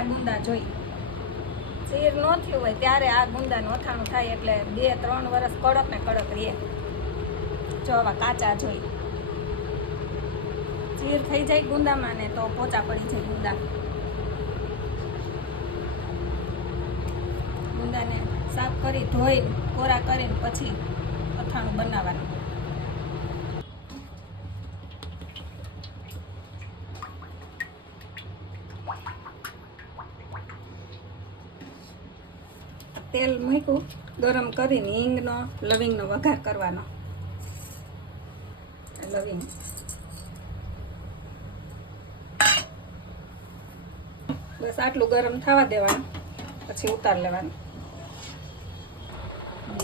કાચા ગુંદા જોઈ. ચીર ન થયું હોય ત્યારે આ ગુંદાનું અથાણું થાય એટલે 2-3 વર્ષ કડક ને કડક રહે. જો આવા કાચા જોઈ. ચીર થઈ જાય ગુંદામાં ને તો પોચા પડી જાય ગુંદા. ગુંદાને સાફ કરી ધોઈ કોરા કરીને પછી અથાણું બનાવવાનું. તેલ મૂક્યું ગરમ કરીને હિંગનો લવિંગનો વઘાર કરવાનો. લવિંગ બસ આટલું ગરમ થવા દેવાનું પછી ઉતાર લેવાનું.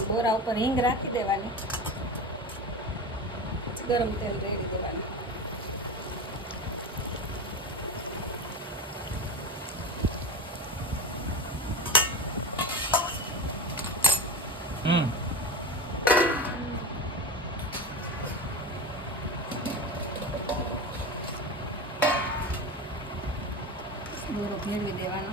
બોરા ઉપર હિંગ રાખી દેવાની પછી ગરમ તેલ રેડી દેવાનું. બોરો ભેળવી દેવાનો.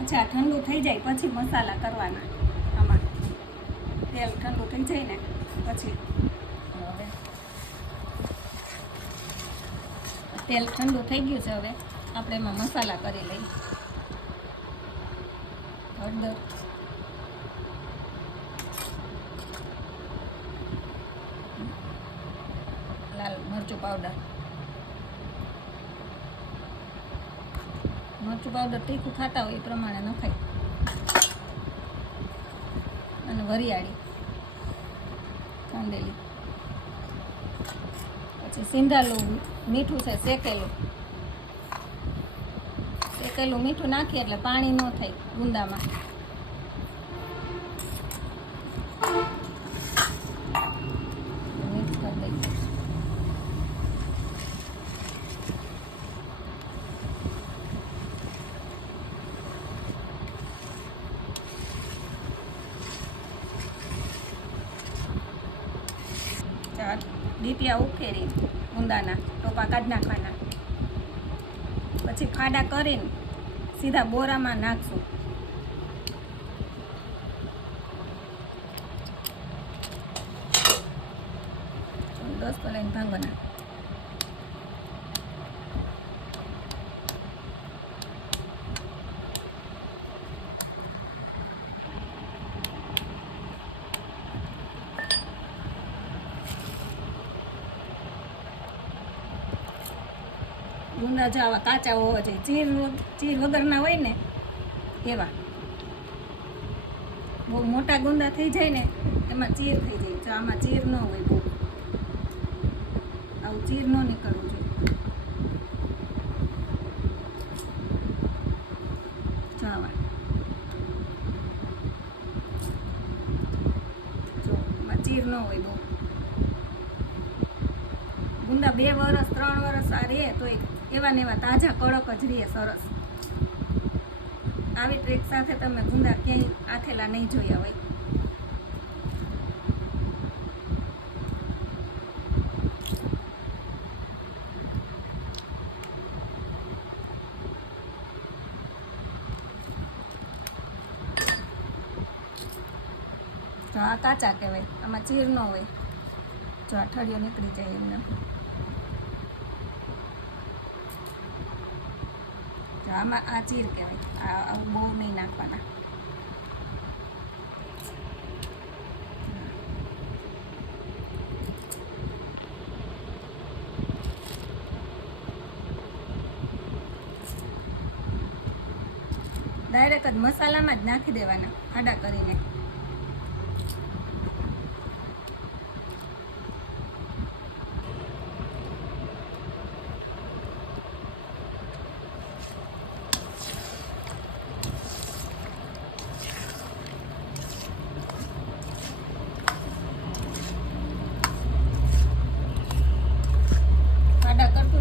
અચ્છા ઠંડુ થઈ જાય પછી મસાલા કરવાના. આમાં તેલ ઠંડુ થઈ જાય ને પછી હવે તેલ ઠંડુ થઈ ગયું છે. હવે આપણે એમાં મસાલા કરી લઈએ. હળદર, લાલ મરચું પાવડર. મરચું પાવડર તીખું ખાતા હોય એ પ્રમાણે નખાય. અને વરિયાળી કાંદેલી. પછી સિંધાલું મીઠું છે શેકેલું. શેકેલું મીઠું નાખીએ એટલે પાણી ન થાય ગુંદામાં. મિક્સ કરી દઈએ. ડીટિયા ઉકેરી ગુંદાના ટોપા કાઢી નાખવાના. પછી ફાડા કરીને સીધા બોરામાં નાખશું. દોસ્તો લઈને ભાંગવાના. ગુંદા જો આવા કાચા હોવા જોઈએ. ચીર વગરના હોય ને એવા. બહુ મોટા ગુંદા થઈ જાય ને એમાં ચીર થઈ જાય. જો આમાં ચીર ન હોય બહુ. આવું ચીર ન નીકળવું જોઈએ. જો આવા જો આમાં ચીર ન હોય બહુ. ગુંદા 2 વર્ષ 3 વર્ષ આ રહે તો એવા ને એવા તાજા કડક જ રહે સરસ. આવી ટ્રીક સાથે તમે ગુંદા ક્યાંય આથેલા નહીં જોયા હોય. તો આ કાચા કહેવાય. આમાં ચીર ન હોય. જો આ ઠળિયો નીકળી જાય એમને. આમાં આ ચીર કહેવાય. આવું બહુ નહીં નાખવાના. ડાયરેક્ટ જ મસાલામાં જ નાખી દેવાના આડા કરીને.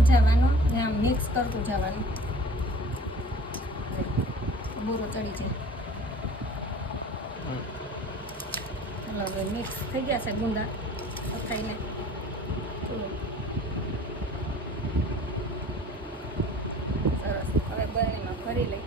જવાનું ને આમ મિક્સ કરતું જવાનું. બોરો ચડી જાય. ચાલો હવે મિક્સ થઈ ગયા છે ગુંદા અથાઈને. સરસ. હવે બરણીમાં ભરી લઈ.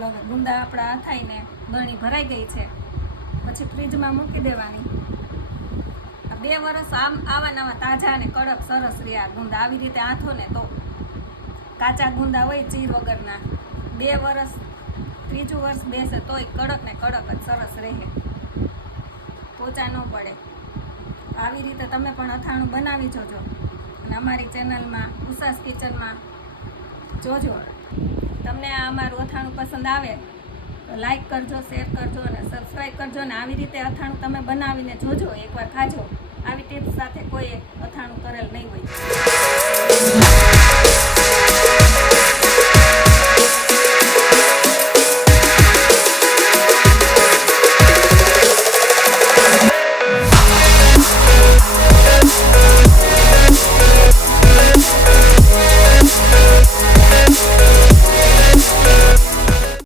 હવે ગુંદા આપણા અથાઈને બરણી ભરાઈ ગઈ છે. પછી ફ્રીજમાં મૂકી દેવાની. 2 વર્ષ આવા નવા તાજા અને કડક સરસ રહ્યા ગુંદા. આવી રીતે આથો ને તો કાચા ગુંદા હોય ચીર વગરના 2 વર્ષ, 3જું વર્ષ બેસે તોય કડક ને કડક જ સરસ રહે, પોચા ન પડે. આવી રીતે તમે પણ અથાણું બનાવી જોજો અને અમારી ચેનલમાં ઉષાસ કિચનમાં જોજો. તમને આ અમારું અથાણું પસંદ આવે તો લાઈક કરજો, શેર કરજો અને સબસ્ક્રાઈબ કરજો. અને આવી રીતે અથાણું તમે બનાવીને જોજો, એકવાર ખાજો. આવી ટિપ્સ સાથે કોઈ અથાણું કરેલ નહીં હોય.